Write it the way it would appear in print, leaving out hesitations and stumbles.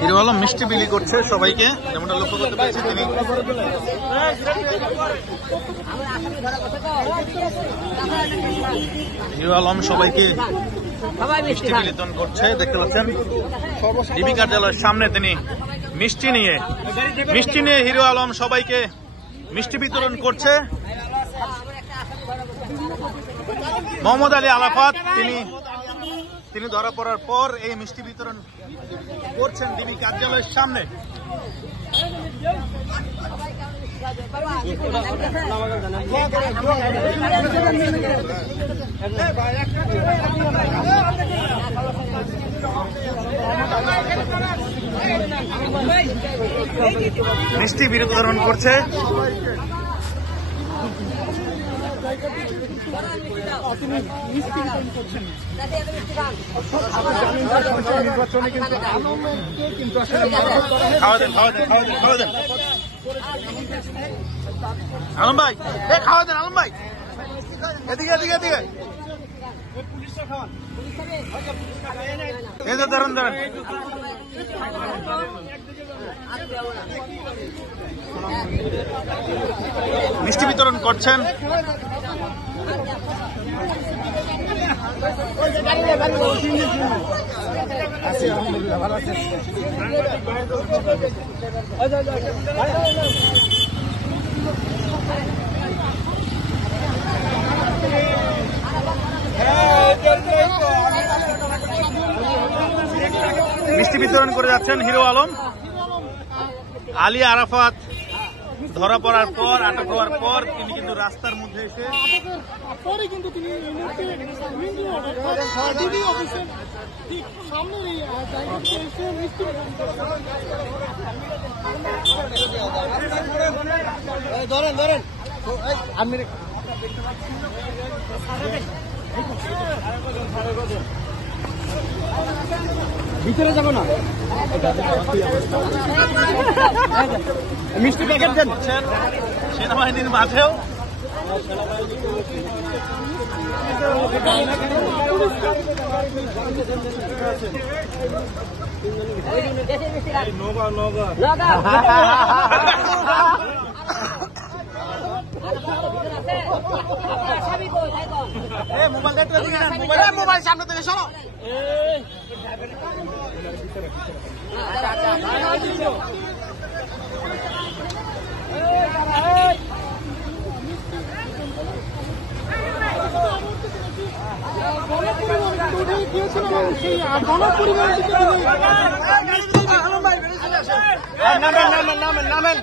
Hero Alam মিষ্টি বিলি করছে সবাইকে, যেমনটা লক্ষ্য করতে পারছি তিনি। হিরো আলম সবাইকে মিষ্টি বিতরণ করছে, দেখতে পাচ্ছেন। ডিবি কার্যালয়ের সামনে তিনি মিষ্টি নিয়ে হিরো আলম সবাইকে মিষ্টি বিতরণ করছে। মোহাম্মদ আলী আরাফাত তিনি ধরা পড়ার পর এই মিষ্টি বিতরণ করছেন ডিবি কার্যালয়ের সামনে। মিষ্টি বিতরণ করছে। আলম ভাই, খাওয়া দেন আলম ভাই, এদিকে এদিকে এদিকে, এই যে দাঁড়ান দাঁড়ান। মিষ্টি বিতরণ করছেন। মিষ্টি বিতরণ করে যাচ্ছেন হিরো আলম। আলী আরাফাত ধরা পড়ার পর, আটক হওয়ার পর তিনি কিন্তু রাস্তার মধ্যে এসে ভিতরে যাবো না, মিষ্টি প্যাকেট দেন। সেনাবাহিনীর মাঝেও মোবাইল সামনে থেকে সরো। নামেন